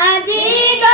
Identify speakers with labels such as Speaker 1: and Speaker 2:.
Speaker 1: Ajit.